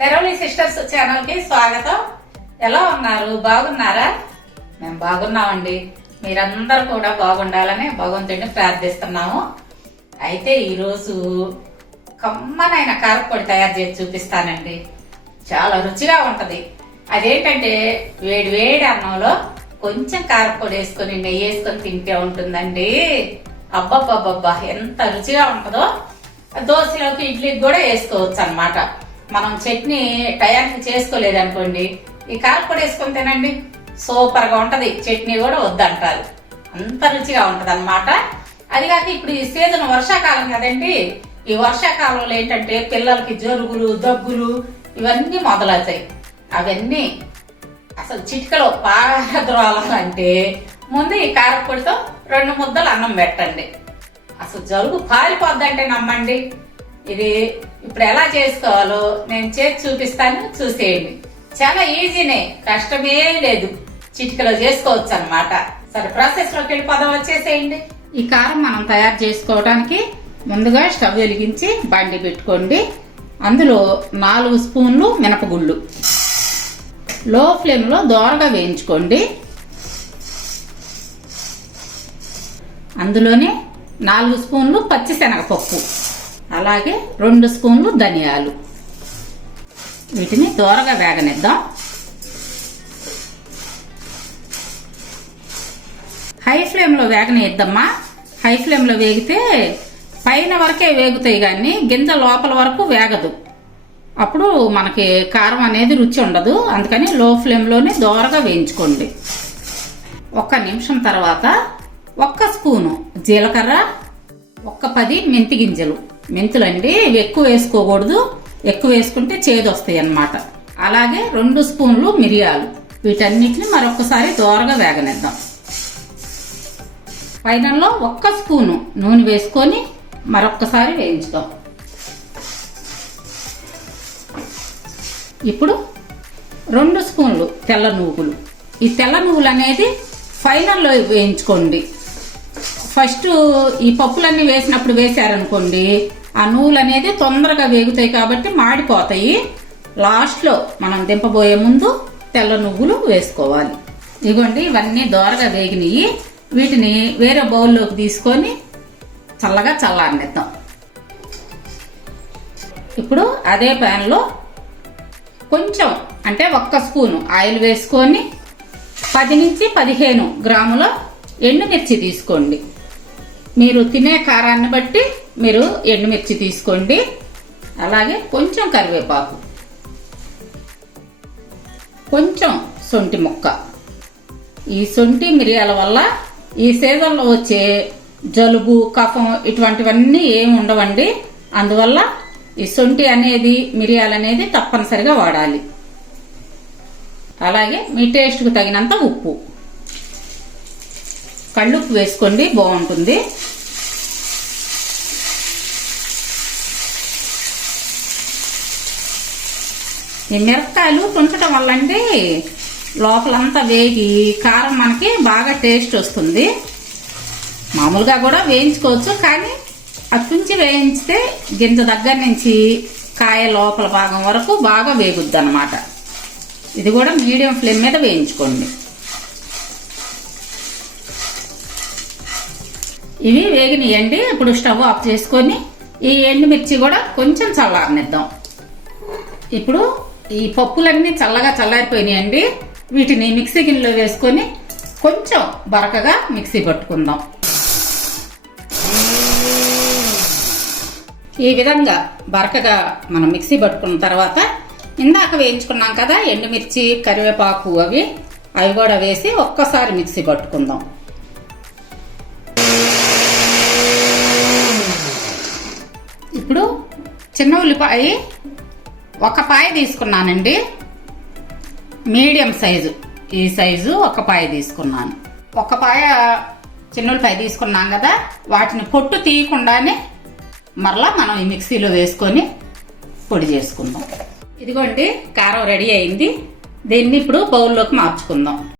తెరవలి sisters ఛానల్కి స్వాగతం. ఎలా ఉన్నారు? బాగున్నారా? మేము బాగున్నామండి. మీరందరూ కూడా బాగుండాలని భగవంతుడిని ప్రార్థిస్తున్నాము. అయితే ఈరోజు కమ్మనైన కారపొడి తయారు చేసి చూపిస్తానండి. చాలా రుచిగా ఉంటుంది. అదేంటంటే వేడి వేడి అన్నంలో కొంచెం కారపొడి వేసుకొని నెయ్యి వేసుకొని తింటే ఉంటుందండి. అబ్బబ్బబ్బబ్బా ఎంత రుచిగా ఉంటుందో. దోశలోకి ఇడ్లీకి కూడా వేసుకోవచ్చు అన్నమాట మనం చట్నీ టయానికి చేసుకోలేదు అనుకోండి ఈ కారపొడి వేసుకొని తినండి. సూపర్గా ఉంటుంది. చట్నీ కూడా వద్దంటారు. అంత రుచిగా ఉంటుంది అనమాట అది కాక ఇప్పుడు ఈ సీజన్ వర్షాకాలం కదండి ఈ వర్షాకాలంలో ఏంటంటే పిల్లలకి జరుగులు దగ్గులు ఇవన్నీ మొదలవుతాయి. అవన్నీ అసలు చిటికలో పారద్రోవాలంటే ముందు ఈ కారపొడితో రెండు ముద్దలు అన్నం పెట్టండి. అసలు జలుబు పారిపోద్దంటే నమ్మండి. ఇది ఇప్పుడు ఎలా చేసుకోవాలో నేను చేసి చూపిస్తాను చూసేయండి. చాలా ఈజీనే కష్టమే లేదు. చిటికలో చేసుకోవచ్చు అన్నమాట. సరే ప్రాసెస్లోకి వెళ్ళిపోదాం వచ్చేసేయండి. ఈ కారం మనం తయారు చేసుకోవడానికి ముందుగా స్టవ్ వెలిగించి బండి పెట్టుకోండి. అందులో నాలుగు స్పూన్లు మినపగుళ్ళు. లో ఫ్లేమ్లో దోరగా వేయించుకోండి. అందులోనే నాలుగు స్పూన్లు పచ్చిశనగపప్పు. అలాగే రెండు స్పూన్లు ధనియాలు. వీటిని దోరగా వేగనిద్దాం. హై ఫ్లేమ్లో వేగనిద్దమ్మా హై ఫ్లేమ్లో వేగితే పైన వరకే వేగుతాయి కానీ గింజ లోపల వరకు వేగదు. అప్పుడు మనకి కారం అనేది రుచి ఉండదు. అందుకని లో ఫ్లేమ్లోనే దోరగా వేయించుకోండి. ఒక్క నిమిషం తర్వాత ఒక్క స్పూను జీలకర్ర ఒక్క పది మెంతి గింజలు. మెంతులు అండి ఇవి ఎక్కువ వేసుకోకూడదు. ఎక్కువ వేసుకుంటే చేదు వస్తాయి అన్నమాట అలాగే రెండు స్పూన్లు మిరియాలు. వీటన్నిటిని మరొకసారి దోరగా వేగనిద్దాం. పైనలో ఒక్క స్పూను నూనె వేసుకొని మరొక్కసారి వేయించుదాం. ఇప్పుడు రెండు స్పూన్లు తెల్ల నువ్వులు. ఈ తెల్ల నువ్వులు అనేది ఫైనల్లో వేయించుకోండి. ఫస్ట్ ఈ పప్పులన్నీ వేసినప్పుడు వేసారనుకోండి ఆ నూలు అనేది తొందరగా వేగుతాయి కాబట్టి మాడిపోతాయి. లాస్ట్లో మనం దింపబోయే ముందు తెల్ల నువ్వులు వేసుకోవాలి. ఇదిగోండి ఇవన్నీ దోరగా వేగినాయి. వీటిని వేరే బౌల్లోకి తీసుకొని చల్లగా చల్లారనిద్దాం. ఇప్పుడు అదే ప్యాన్లో కొంచెం అంటే ఒక్క స్పూను ఆయిల్ వేసుకొని పది నుంచి పదిహేను గ్రాముల ఎండుమిర్చి తీసుకోండి. మీరు తినే కారాన్ని బట్టి మీరు ఎండుమిర్చి తీసుకోండి. అలాగే కొంచెం కరివేపాకు. కొంచెం సొంటి ముక్క. ఈ సొంటి మిరియాల వల్ల ఈ సీజన్లో వచ్చే జలుబు కఫం ఇటువంటివన్నీ ఏమి ఉండవండి. అందువల్ల ఈ సొంటి అనేది మిరియాలు అనేది తప్పనిసరిగా వాడాలి. అలాగే మీ టేస్ట్కు తగినంత ఉప్పు. కళ్ళుప్పు వేసుకోండి బాగుంటుంది. ఈ మిరపకాయలు తుంచడం వల్ల అండి లోపలంతా వేగి కారం మనకి బాగా టేస్ట్ వస్తుంది. మామూలుగా కూడా వేయించుకోవచ్చు కానీ అది వేయించితే గింజ దగ్గర నుంచి కాయ లోపల భాగం వరకు బాగా వేగుద్ది అనమాట ఇది కూడా మీడియం ఫ్లేమ్ మీద వేయించుకోండి. ఇవి వేగినాయండి. ఇప్పుడు స్టవ్ ఆఫ్ చేసుకొని ఈ ఎండుమిర్చి కూడా కొంచెం చల్లారనిద్దాం. ఇప్పుడు ఈ పప్పులన్నీ చల్లగా చల్లారిపోయినాయండి వీటిని మిక్సీ గిన్నెలో వేసుకొని కొంచెం బరకగా మిక్సీ పట్టుకుందాం. ఈ విధంగా బరకగా మనం మిక్సీ పట్టుకున్న తర్వాత ఇందాక వేయించుకున్నాం కదా ఎండుమిర్చి కరివేపాకు అవి అవి కూడా వేసి ఒక్కసారి మిక్సీ పట్టుకుందాం. ఇప్పుడు చిన్న ఉల్లిపాయ ఒక పాయ తీసుకున్నానండి. Medium size. ఈ సైజు ఒక పాయ తీసుకున్నాను. ఒక పాయ చిన్న తీసుకున్నాం కదా వాటిని పొట్టు తీయకుండానే మరలా మనం ఈ మిక్సీలో వేసుకొని పొడి చేసుకుందాం. ఇదిగోండి కారం రెడీ అయింది. దీన్ని ఇప్పుడు బౌల్లోకి మార్చుకుందాం.